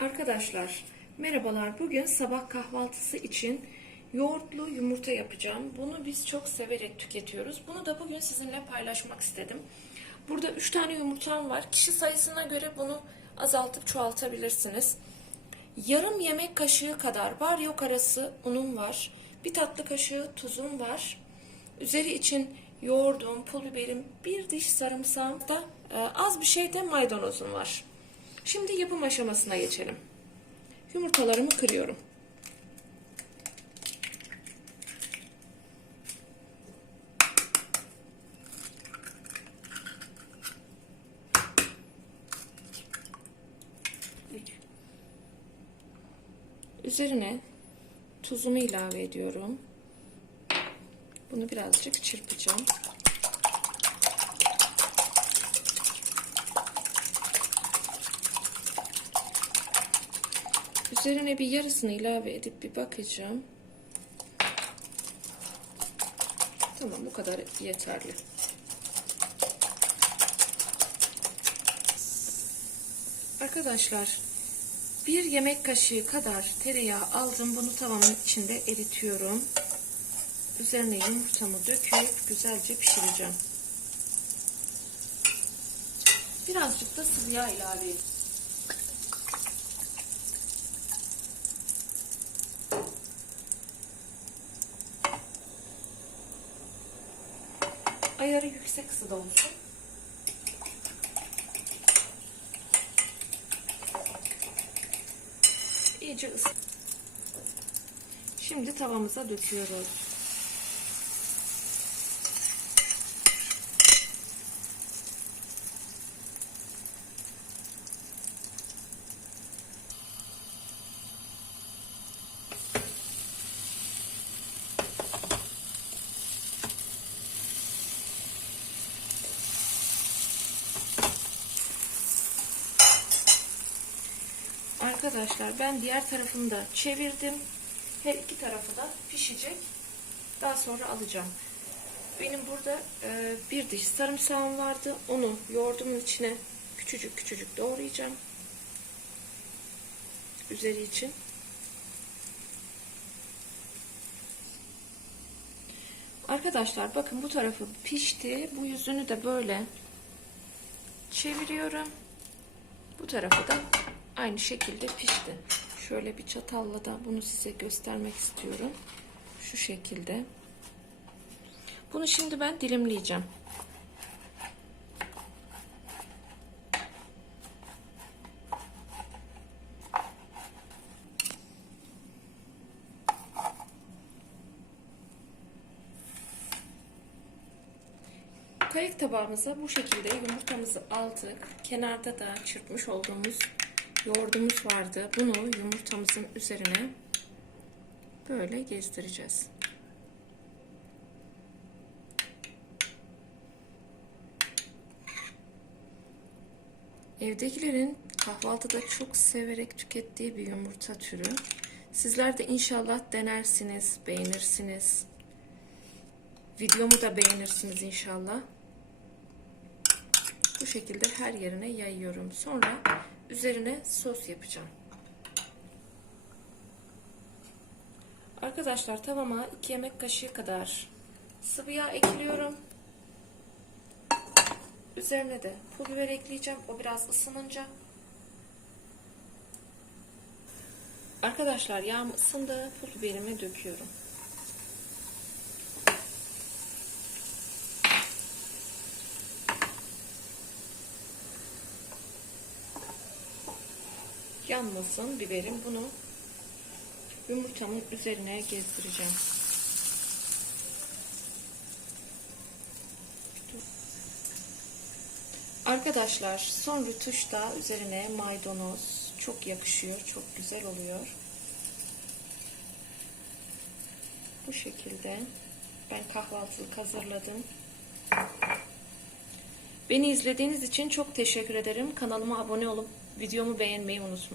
Arkadaşlar merhabalar. Bugün sabah kahvaltısı için yoğurtlu yumurta yapacağım. Bunu biz çok severek tüketiyoruz. Bunu da bugün sizinle paylaşmak istedim. Burada 3 tane yumurtam var. Kişi sayısına göre bunu azaltıp çoğaltabilirsiniz. Yarım yemek kaşığı kadar var yok arası unum var. Bir tatlı kaşığı tuzum var. Üzeri için yoğurdum, pul biberim, bir diş sarımsağım da e, az bir şey de maydanozum var. Şimdi yapım aşamasına geçelim. Yumurtalarımı kırıyorum. Üzerine tuzumu ilave ediyorum. Bunu birazcık çırpacağım. Üzerine bir yarısını ilave edip bir bakacağım. Tamam bu kadar yeterli. Arkadaşlar bir yemek kaşığı kadar tereyağı aldım. Bunu tavamın içinde eritiyorum. Üzerine yumurtamı döküp güzelce pişireceğim. Birazcık da sıvı yağ ilave edeyim. Ayarı yüksek ısıda olsun. İyice ısı. Şimdi tavamıza döküyoruz. Arkadaşlar ben diğer tarafını da çevirdim. Her iki tarafı da pişecek. Daha sonra alacağım. Benim burada e, bir diş sarımsağım vardı. Onu yoğurdumun içine küçücük küçücük doğrayacağım. Üzeri için. Arkadaşlar bakın bu tarafı pişti. Bu yüzünü de böyle çeviriyorum. Bu tarafı da aynı şekilde pişti. Şöyle bir çatalla da bunu size göstermek istiyorum. Şu şekilde. Bunu şimdi ben dilimleyeceğim. Kayık tabağımıza bu şekilde yumurtamızı aldık. Kenarda da çırpmış olduğumuz yoğurdumuz vardı. Bunu yumurtamızın üzerine böyle gezdireceğiz. Evdekilerin kahvaltıda çok severek tükettiği bir yumurta türü. Sizler de inşallah denersiniz, beğenirsiniz. Videomu da beğenirsiniz inşallah. Bu şekilde her yerine yayıyorum. Sonra üzerine sos yapacağım. Arkadaşlar tavama 2 yemek kaşığı kadar sıvı yağ ekliyorum. Üzerine de pul biber ekleyeceğim. O biraz ısınınca. Arkadaşlar yağım ısındı. Pul biberimi döküyorum. Yanmasın biberim. Bunu yumurtamın üzerine gezdireceğim. Arkadaşlar son rütuşta üzerine maydanoz çok yakışıyor. Çok güzel oluyor. Bu şekilde ben kahvaltılık hazırladım. Beni izlediğiniz için çok teşekkür ederim. Kanalıma abone olup videomu beğenmeyi unutmayın.